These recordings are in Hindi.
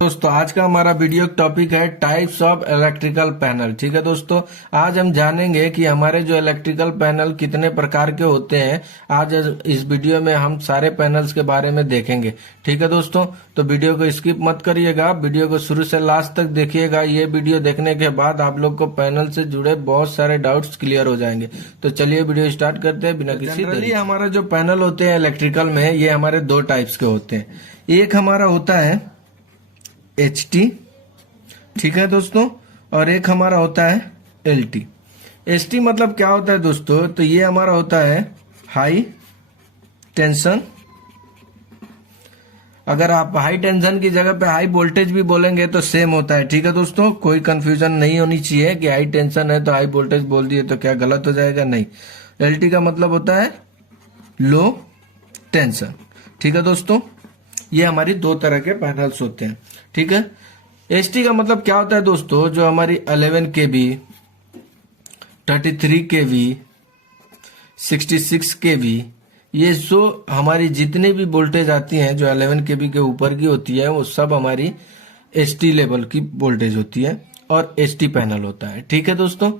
दोस्तों आज का हमारा वीडियो टॉपिक है टाइप्स ऑफ इलेक्ट्रिकल पैनल। ठीक है दोस्तों, आज हम जानेंगे कि हमारे जो इलेक्ट्रिकल पैनल कितने प्रकार के होते हैं। आज इस वीडियो में हम सारे पैनल्स के बारे में देखेंगे। ठीक है दोस्तों, तो वीडियो को स्किप मत करिएगा, वीडियो को शुरू से लास्ट तक देखिएगा। ये वीडियो देखने के बाद आप लोग को पैनल से जुड़े बहुत सारे डाउट्स क्लियर हो जाएंगे। तो चलिए वीडियो स्टार्ट करते हैं बिना किसी देरी। हमारा जो पैनल होते हैं इलेक्ट्रिकल में, ये हमारे दो टाइप्स के होते हैं। एक हमारा होता है HT, ठीक है दोस्तों, और एक हमारा होता है LT। HT मतलब क्या होता है दोस्तों, तो ये हमारा होता है हाई टेंशन। अगर आप हाई टेंशन की जगह पे हाई वोल्टेज भी बोलेंगे तो सेम होता है। ठीक है दोस्तों, कोई कंफ्यूजन नहीं होनी चाहिए कि हाई टेंशन है तो हाई वोल्टेज बोल दिए तो क्या गलत हो जाएगा, नहीं। LT का मतलब होता है लो टेंशन। ठीक है दोस्तों, ये हमारी दो तरह के पैनल्स होते हैं। ठीक है, HT का मतलब क्या होता है दोस्तों, जो हमारी 11 kV, 33 kV, 66 kV, ये जो हमारी जितनी भी वोल्टेज आती हैं जो 11 kV के ऊपर की होती है, वो सब हमारी HT लेवल की वोल्टेज होती है और HT पैनल होता है। ठीक है दोस्तों,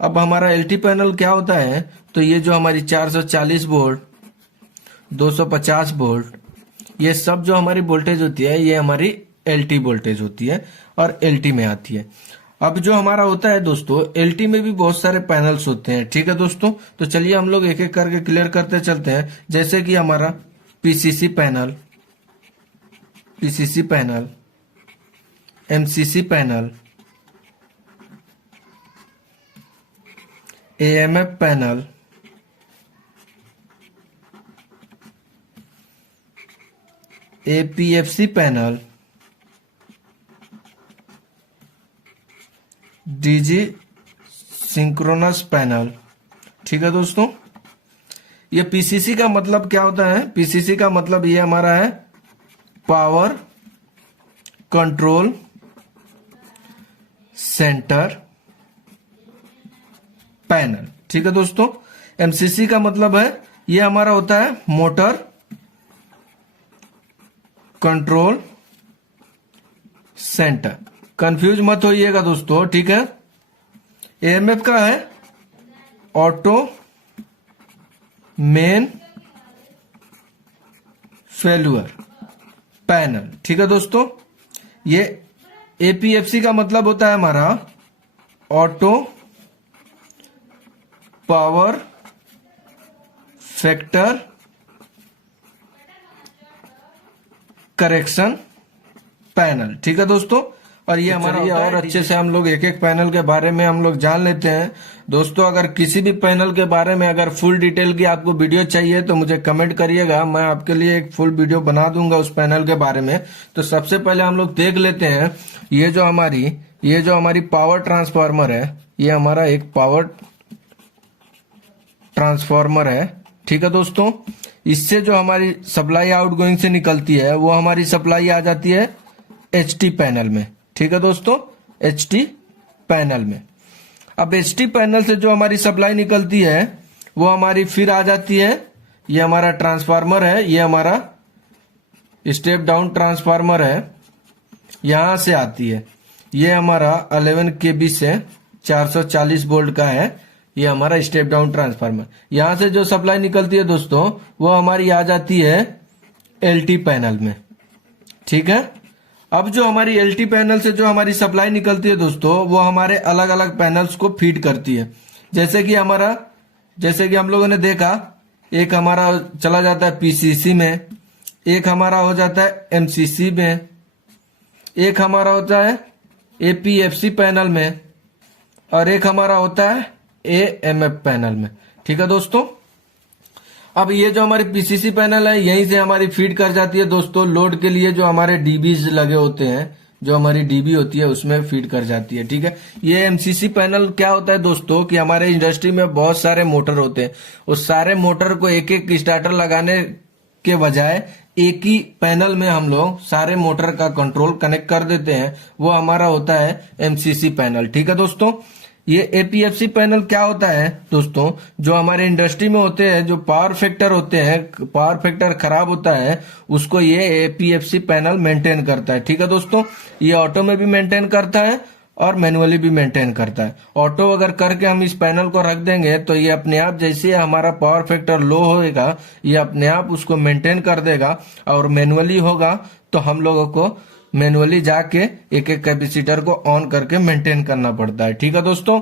अब हमारा LT पैनल क्या होता है, तो ये जो हमारी 440 वोल्ट, 250 वोल्ट, ये सब जो हमारी वोल्टेज होती है ये हमारी LT वोल्टेज होती है और LT में आती है। अब जो हमारा होता है दोस्तों, LT में भी बहुत सारे पैनल्स होते हैं। ठीक है दोस्तों, तो चलिए हम लोग एक एक करके क्लियर करते चलते हैं। जैसे कि हमारा PCC panel, MCC panel, AMF panel, APFC panel, DG synchronous panel. ठीक है दोस्तों, ये PCC का मतलब क्या होता है, PCC का मतलब ये हमारा है पावर कंट्रोल सेंटर पैनल। ठीक है दोस्तों, MCC का मतलब है ये हमारा होता है मोटर कंट्रोल सेंटर। कंफ्यूज मत होइएगा दोस्तों, ठीक है। AMF का है ऑटो मेन फेल्यूर पैनल। ठीक है दोस्तों, ये APFC का मतलब होता है हमारा auto power factor correction panel. ठीक है दोस्तों, और ये हमारा और अच्छे से हम लोग एक एक पैनल के बारे में हम लोग जान लेते हैं। दोस्तों अगर किसी भी पैनल के बारे में अगर फुल डिटेल की आपको वीडियो चाहिए तो मुझे कमेंट करिएगा, मैं आपके लिए एक फुल वीडियो बना दूंगा उस पैनल के बारे में। तो सबसे पहले हम लोग देख लेते हैं, ये जो हमारी पावर ट्रांसफार्मर है, ये हमारा एक पावर ट्रांसफार्मर है। ठीक है दोस्तों, इससे जो हमारी सप्लाई आउटगोइंग से निकलती है वो हमारी सप्लाई आ जाती है HT पैनल में। ठीक है दोस्तों, HT पैनल में। अब HT पैनल से जो हमारी सप्लाई निकलती है वो हमारी फिर आ जाती है, ये हमारा ट्रांसफार्मर है, ये हमारा स्टेप डाउन ट्रांसफार्मर है, यहां से आती है। ये हमारा 11 kV से 440 वोल्ट का है, ये हमारा स्टेप डाउन ट्रांसफार्मर। यहां से जो सप्लाई निकलती है दोस्तों वो हमारी आ जाती है LT पैनल में। ठीक है, अब जो हमारी LT पैनल से जो हमारी सप्लाई निकलती है दोस्तों वो हमारे अलग अलग पैनल्स को फीड करती है। जैसे कि हम लोगों ने देखा, एक हमारा चला जाता है PCC में, एक हमारा हो जाता है MCC में, एक हमारा होता है APFC पैनल में, और एक हमारा होता है AMF पैनल में। ठीक है दोस्तों, अब ये जो हमारी PCC पैनल है यहीं से हमारी फीड कर जाती है दोस्तों लोड के लिए, जो हमारे DBs लगे होते हैं, जो हमारी DB होती है उसमें फीड कर जाती है। ठीक है, ये MCC पैनल क्या होता है दोस्तों कि हमारे इंडस्ट्री में बहुत सारे मोटर होते हैं, उस सारे मोटर को एक एक स्टार्टर लगाने के बजाय एक ही पैनल में हम लोग सारे मोटर का कंट्रोल कनेक्ट कर देते हैं, वो हमारा होता है MCC पैनल। ठीक है दोस्तों, ये एपीएफसी पैनल क्या होता है दोस्तों, जो हमारे इंडस्ट्री में होते हैं, जो पावर फैक्टर होते हैं, पावर फैक्टर खराब होता है, उसको ये एपीएफसी पैनल मेंटेन करता है। ठीक है दोस्तों, ये ऑटो में भी मेंटेन करता है और मैनुअली भी मेंटेन करता है। ऑटो अगर करके हम इस पैनल को रख देंगे तो ये अपने आप, जैसे हमारा पावर फैक्टर लो होएगा, ये अपने आप उसको मेंटेन कर देगा। और मैनुअली होगा तो हम लोगों को मैनुअली जाके एक एक कैपेसिटर को ऑन करके मेंटेन करना पड़ता है। ठीक है दोस्तों,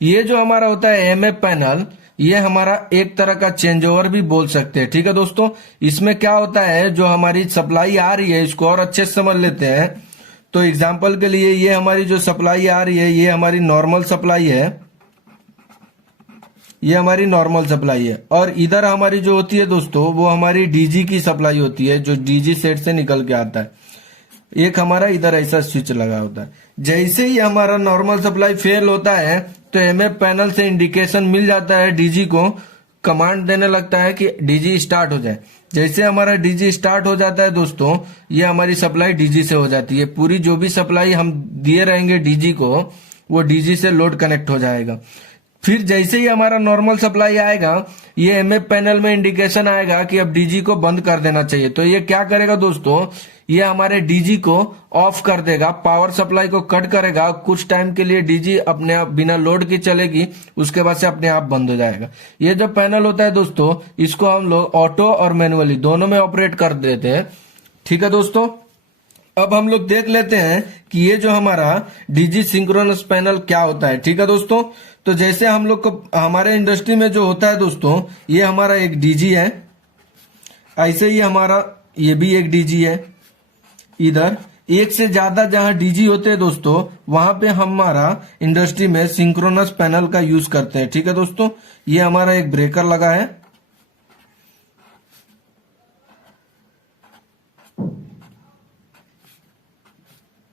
ये जो हमारा होता है एमएफ पैनल, ये हमारा एक तरह का चेंज ओवर भी बोल सकते हैं। ठीक है दोस्तों, इसमें क्या होता है, जो हमारी सप्लाई आ रही है, इसको और अच्छे से समझ लेते हैं। तो एग्जांपल के लिए ये हमारी जो सप्लाई आ रही है, ये हमारी नॉर्मल सप्लाई है, ये हमारी नॉर्मल सप्लाई है। और इधर हमारी जो होती है दोस्तों, वो हमारी डीजी की सप्लाई होती है, जो डीजी सेट से निकल के आता है। एक हमारा इधर ऐसा स्विच लगा होता है। जैसे ही हमारा नॉर्मल सप्लाई फेल होता है तो एमएफ पैनल से इंडिकेशन मिल जाता है, डीजी को कमांड देने लगता है कि डीजी स्टार्ट हो जाए। जैसे हमारा डीजी स्टार्ट हो जाता है दोस्तों, ये हमारी सप्लाई डीजी से हो जाती है। पूरी जो भी सप्लाई हम दिए रहेंगे डीजी को, वो डीजी से लोड कनेक्ट हो जाएगा। फिर जैसे ही हमारा नॉर्मल सप्लाई आएगा, ये एमएफ पैनल में इंडिकेशन आएगा कि अब डीजी को बंद कर देना चाहिए। तो ये क्या करेगा दोस्तों, ये हमारे डीजी को ऑफ कर देगा, पावर सप्लाई को कट करेगा। कुछ टाइम के लिए डीजी अपने आप बिना लोड की चलेगी, उसके बाद से अपने आप बंद हो जाएगा। ये जो पैनल होता है दोस्तों, इसको हम लोग ऑटो और मैनुअली दोनों में ऑपरेट कर देते हैं। ठीक है दोस्तों, अब हम लोग देख लेते हैं कि ये जो हमारा डीजी सिंक्रोनस पैनल क्या होता है। ठीक है दोस्तों, तो जैसे हम लोग को हमारे इंडस्ट्री में जो होता है दोस्तों, ये हमारा एक डीजी है, ऐसे ही हमारा ये भी एक डीजी है। इधर एक से ज्यादा जहां डीजी होते हैं दोस्तों, वहां पे हमारा इंडस्ट्री में सिंक्रोनस पैनल का यूज करते हैं। ठीक है दोस्तों, ये हमारा एक ब्रेकर लगा है,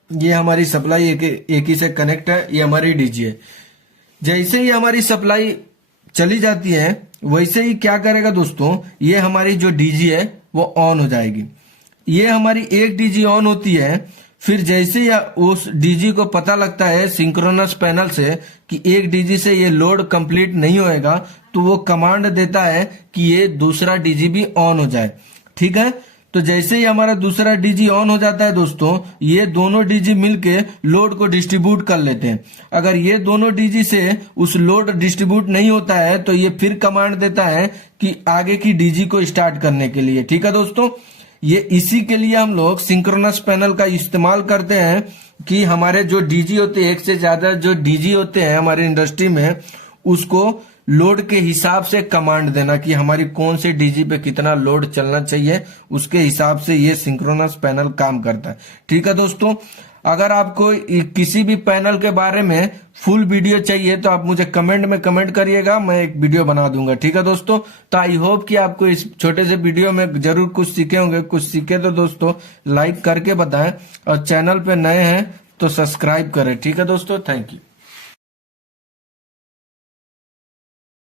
ये हमारी सप्लाई एक ही से कनेक्ट है, ये हमारी डीजी है। जैसे ही हमारी सप्लाई चली जाती है, वैसे ही क्या करेगा दोस्तों, ये हमारी जो डीजी है वो ऑन हो जाएगी। ये हमारी एक डीजी ऑन होती है। फिर जैसे ही उस डीजी को पता लगता है सिंक्रोनस पैनल से कि एक डीजी से ये लोड कंप्लीट नहीं होएगा, तो वो कमांड देता है कि ये दूसरा डीजी भी ऑन हो जाए। ठीक है, तो जैसे ही हमारा दूसरा डीजी ऑन हो जाता है दोस्तों, ये दोनों डीजी मिलके लोड को डिस्ट्रीब्यूट कर लेते हैं। अगर ये दोनों डीजी से उस लोड डिस्ट्रीब्यूट नहीं होता है, तो ये फिर कमांड देता है कि आगे की डीजी को स्टार्ट करने के लिए। ठीक है दोस्तों, ये इसी के लिए हम लोग सिंक्रोनस पैनल का इस्तेमाल करते हैं कि हमारे जो डीजी होते हैं, एक से ज्यादा जो डीजी होते हैं हमारे इंडस्ट्री में, उसको लोड के हिसाब से कमांड देना कि हमारी कौन से डीजी पे कितना लोड चलना चाहिए, उसके हिसाब से ये सिंक्रोनस पैनल काम करता है। ठीक है दोस्तों, अगर आपको किसी भी पैनल के बारे में फुल वीडियो चाहिए तो आप मुझे कमेंट में कमेंट करिएगा, मैं एक वीडियो बना दूंगा। ठीक है दोस्तों, तो आई होप कि आपको इस छोटे से वीडियो में जरूर कुछ सीखे होंगे। कुछ सीखे तो दोस्तों लाइक करके बताएं, और चैनल पे नए हैं तो सब्सक्राइब करें। ठीक है दोस्तों, थैंक यू।